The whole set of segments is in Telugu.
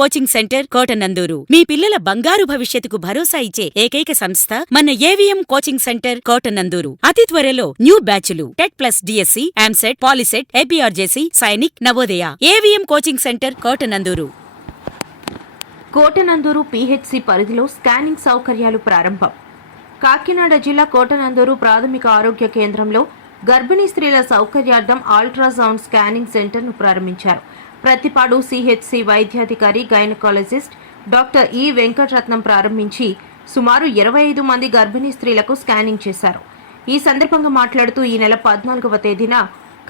కోచింగ్ సెంటర్ కోటనందూరు మీ పిల్లల బంగారు భవిష్యత్తుకు భరోసా ఇచ్చే ఏకైక సంస్థ మన ఏవిఎం కోచింగ్ సెంటర్ కోటనందూరు. అతి త్వరలో న్యూ బ్యాచ్లు TET plus DSC, EAMCET, POLYCET, APRJC, Sainik, Navodaya. AVM coaching centre Kotanandur. Kotanandur PHC పరిధిలో స్కానింగ్ సౌకర్యాలు ప్రారంభం. కాకినాడ జిల్లా కోటనందూరు ప్రాథమిక ఆరోగ్య కేంద్రంలో గర్భిణీ స్త్రీల సౌకర్యార్థం అల్ట్రాసౌండ్ స్కానింగ్ సెంటర్ను ప్రారంభించారు. ప్రతిపాడు సిహెచ్సి వైద్యాధికారి గైనకాలజిస్ట్ డాక్టర్ ఈ వెంకటరత్నం ప్రారంభించి సుమారు 25 మంది గర్భిణీ స్త్రీలకు స్కానింగ్ చేశారు. ఈ సందర్భంగా మాట్లాడుతూ ఈ నెల 14వ తేదీన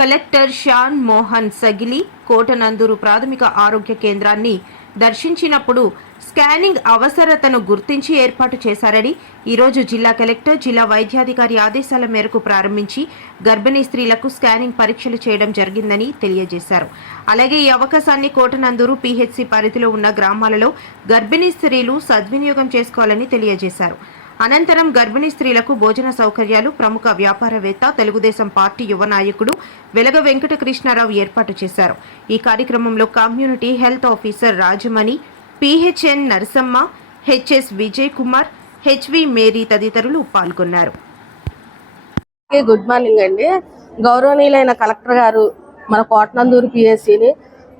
కలెక్టర్ షాన్ మోహన్ సగిలి కోటనందూరు ప్రాథమిక ఆరోగ్య కేంద్రాన్ని దర్శించినప్పుడు స్కానింగ్ అవసరతను గుర్తించి ఏర్పాటు చేశారని, ఈరోజు జిల్లా కలెక్టర్, జిల్లా వైద్యాధికారి ఆదేశాల మేరకు ప్రారంభించి గర్భిణీ స్త్రీలకు స్కానింగ్ పరీక్షలు చేయడం జరిగిందని తెలియజేశారు. అలాగే ఈ అవకాశాన్ని కోటనందూరు పీహెచ్సి పరిధిలో ఉన్న గ్రామాలలో గర్భిణీ స్త్రీలు సద్వినియోగం చేసుకోవాలని తెలియజేశారు. అనంతరం గర్భిణీ స్త్రీలకు భోజన సౌకర్యాలు ప్రముఖ వ్యాపారవేత్త, తెలుగుదేశం పార్టీ యువ నాయకుడు వెలగ వెంకట కృష్ణారావు ఏర్పాటు చేశారు. ఈ కార్యక్రమంలో community health officer Rajamani, PHN Narasamma, HS Vijay Kumar, HV Mary తదితరులు పాల్గొన్నారు. గుడ్ మార్నింగ్ అండి. గౌరవనీయులైన కలెక్టర్ గారు మన కోటనందూరు పిఎస్సిని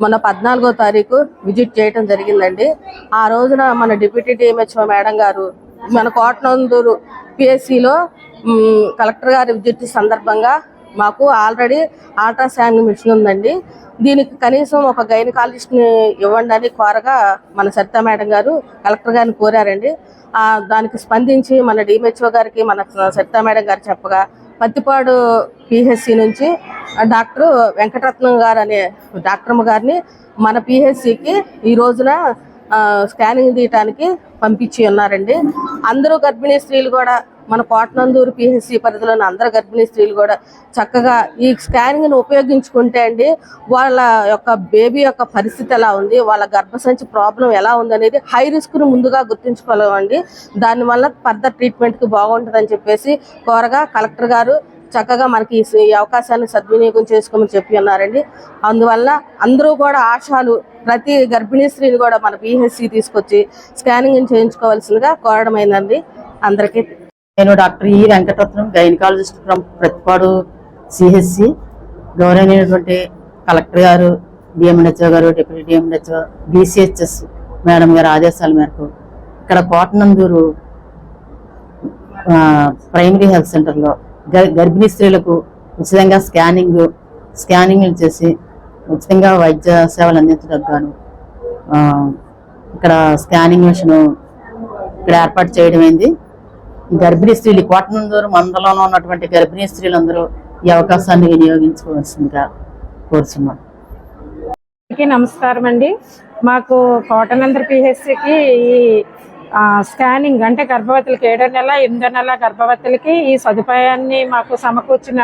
మొన్న 14వ తారీఖు విజిట్ చేయడం జరిగిందండి. ఆ రోజున మన డిప్యూటీ డిఎంహెచ్ఓ మేడం గారు మన కోటనందూరు పిఎస్సిలో కలెక్టర్ గారి విజిట్ సందర్భంగా మాకు ఆల్రెడీ అల్ట్రాసౌండ్ మిషన్ ఉందండి, దీనికి కనీసం ఒక గైనకాలజిస్ట్ని ఇవ్వండి అని కోరగా మన సరిత మేడం గారు కలెక్టర్ గారిని కోరారండి. దానికి స్పందించి మన డిఎంహెచ్ఓ గారికి మన సరిత మేడం గారు చెప్పగా పత్తిపాడు పిహెచ్సి నుంచి డాక్టర్ వెంకటరత్నం గారు అనే డాక్టర్ గారిని మన పిహెచ్సికి ఈ రోజున స్కానింగ్ తీయటానికి పంపించి ఉన్నారండి. అందరూ గర్భిణీ స్త్రీలు కూడా మన కోటనందూరు పిహెచ్సి పరిధిలోని అందరు గర్భిణీ స్త్రీలు కూడా చక్కగా ఈ స్కానింగ్ను ఉపయోగించుకుంటే అండి వాళ్ళ యొక్క బేబీ యొక్క పరిస్థితి ఎలా ఉంది, వాళ్ళ గర్భసంచి ప్రాబ్లం ఎలా ఉంది అనేది హై రిస్క్ను ముందుగా గుర్తించుకోలేమండి. దానివల్ల ఫర్దర్ ట్రీట్మెంట్కి బాగుంటుందని చెప్పేసి కోరగా కలెక్టర్ గారు చక్కగా మనకి ఈ అవకాశాన్ని సద్వినియోగం చేసుకోమని చెప్పి ఉన్నారండి. అందువల్ల అందరూ కూడా ఆశాలు ప్రతి గర్భిణీ స్త్రీని కూడా మన పిహెచ్సి తీసుకొచ్చి స్కానింగ్ చేయించుకోవాల్సిందిగా కోరడమైందండి. అందరికీ నేను doctor E Venkataratnam, gynaecologist from Prathipadu CHC. గౌరవనీయమైనటువంటి కలెక్టర్ గారు, డిఎంహెచ్ఓ గారు, డిప్యూటీ డిఎంహెచ్ఓ, బీసీహెచ్ఎస్ మేడం గారి ఆదేశాల మేరకు ఇక్కడ కోటనందూరు ప్రైమరీ హెల్త్ సెంటర్లో గర్భిణీ స్త్రీలకు ఉచితంగా స్కానింగ్ చేసి ఉచితంగా వైద్య సేవలు అందించడానికి గాను ఇక్కడ స్కానింగ్ మిషన్ ఇక్కడ ఏర్పాటు చేయడం అయింది. గర్భిణీ స్త్రీలు కోటనందూరు మండలంలో ఉన్నటువంటి గర్భిణీ స్త్రీలందరూ ఈ అవకాశాన్ని వినియోగించుకోవాల్సిందిగా కోరుతున్నాం. నమస్కారం అండి. మాకు కోటనందూరు పిహెచ్సికి ఈ స్కానింగ్ అంటే గర్భవతులకి 7వ నెల 8వ నెల గర్భవతులకి ఈ సదుపాయాన్ని మాకు సమకూర్చిన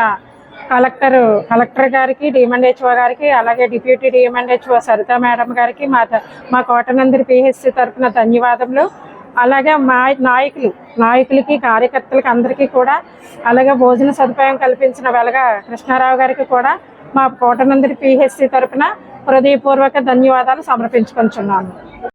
కలెక్టర్ గారికి, డిఎంహెచ్ఓ గారికి, అలాగే డిప్యూటీ డిఎంహెచ్ఓ సరిత మేడం గారికి మా కోటనందూరు పిహెచ్సి తరఫున ధన్యవాదములు. అలాగే మా నాయకులకి, కార్యకర్తలకి అందరికీ కూడా, అలాగే భోజన సదుపాయం కల్పించిన వెలగ కృష్ణారావు గారికి కూడా మా కోటనందూరు పిహెచ్సి తరఫున హృదయపూర్వక ధన్యవాదాలు సమర్పించుకుంటున్నాను.